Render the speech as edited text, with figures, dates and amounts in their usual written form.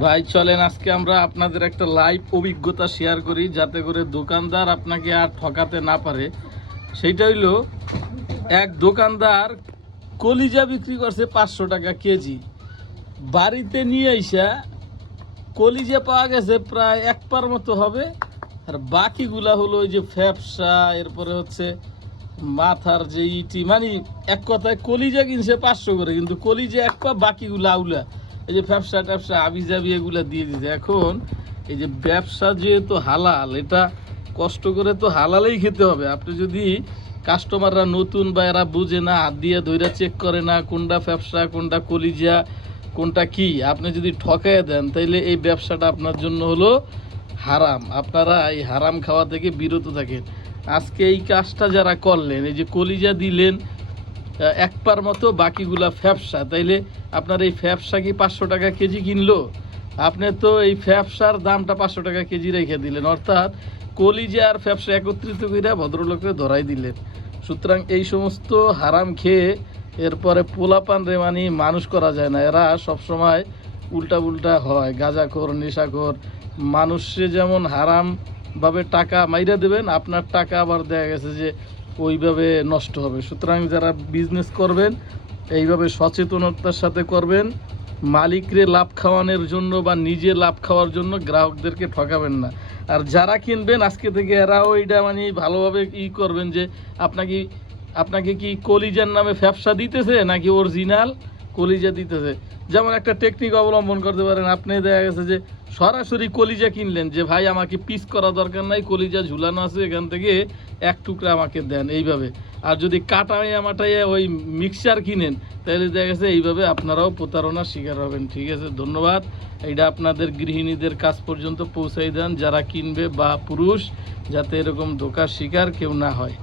ভাই চলেন আজকে আমরা আপনাদের একটা লাইভ অভিজ্ঞতা শেয়ার করি, যাতে করে দোকানদার আপনাকে আর ঠকাতে না পারে। সেইটা হইলো, এক দোকানদার কলিজা বিক্রি করছে 500 টাকা কেজি। বাড়িতে নিয়ে আইসা কলিজা পাওয়া গেছে প্রায় 1 পার মতো হবে, আর বাকিগুলা হলো ওই যে ফ্যাপসা, এরপরে হচ্ছে মাথার যে ইটি, মানে এক কথায় কলিজা কিনছে 500 করে, কিন্তু কলিজা 1 পা, বাকিগুলা আউলা এই যে ফ্যাপসা ট্যাপসা আবি জাবি এগুলা দিয়ে দিছে। এখন এই যে ব্যবসা যেহেতু হালাল, এটা কষ্ট করে তো হালালেই খেতে হবে। আপনি যদি কাস্টমাররা নতুন বা এরা বুঝে না, হাত দিয়ে ধইরা চেক করে না কোনটা ফ্যাপসা কোনটা কলিজা কোনটা কি, আপনি যদি ঠকাইয়া দেন তাইলে এই ব্যবসাটা আপনার জন্য হলো হারাম। আপনারা এই হারাম খাওয়া থেকে বিরত থাকেন। আজকে এই কাজটা যারা করলেন, এই যে কলিজা দিলেন 1 পার মতো, বাকিগুলা ফ্যাপসা, তাইলে আপনার এই ফ্যাপসা কি 500 টাকা কেজি কিনলো? আপনি তো এই ফ্যাপসার দামটা 500 টাকা কেজি রেখে দিলেন, অর্থাৎ কলিজা আর ফ্যাপসা একত্রিত করে ভদ্রলোককে ধরাই দিলেন। সুতরাং এই সমস্ত হারাম খেয়ে এরপরে পোলাপান রে মানে মানুষ করা যায় না। এরা সবসময় উল্টা উল্টা হয়, গাঁজাখোর নেশাখোর। মানুষে যেমন হারামভাবে টাকা মাইরা দেবেন, আপনার টাকা আবার দেখা গেছে যে ওইভাবে নষ্ট হবে। সুতরাং যারা বিজনেস করবেন এইভাবে সচেতনতার সাথে করবেন। মালিকরে লাভ খাওয়ানোর জন্য বা নিজে লাভ খাওয়ার জন্য গ্রাহকদেরকে ঠকাবেন না। আর যারা কিনবেন আজকে থেকে এরাও এইটা মানে ভালোভাবে করবেন যে আপনাকে আপনাকে কি কলিজার নামে ফ্যাপসা দিতেছে নাকি অরিজিনাল কলিজা দিতেছে। যেমন একটা টেকনিক অবলম্বন করতে পারেন, আপনি দেখা গেছে যে সরাসরি কলিজা কিনলেন, যে ভাই আমাকে পিস করা দরকার নাই, কলিজা ঝুলানো আছে, এখান থেকে 1 টুকরা আমাকে দেন এইভাবে। আর যদি কাটাইয়া মাটাইয়া ওই মিক্সচার কিনেন, তাহলে দেখা গেছে এইভাবে আপনারাও প্রতারণার শিকার হবেন। ঠিক আছে, ধন্যবাদ। এইটা আপনাদের গৃহিণীদের কাছ পর্যন্ত পৌঁছাই দেন যারা কিনবে, বা পুরুষ, যাতে এরকম ধোকার শিকার কেউ না হয়।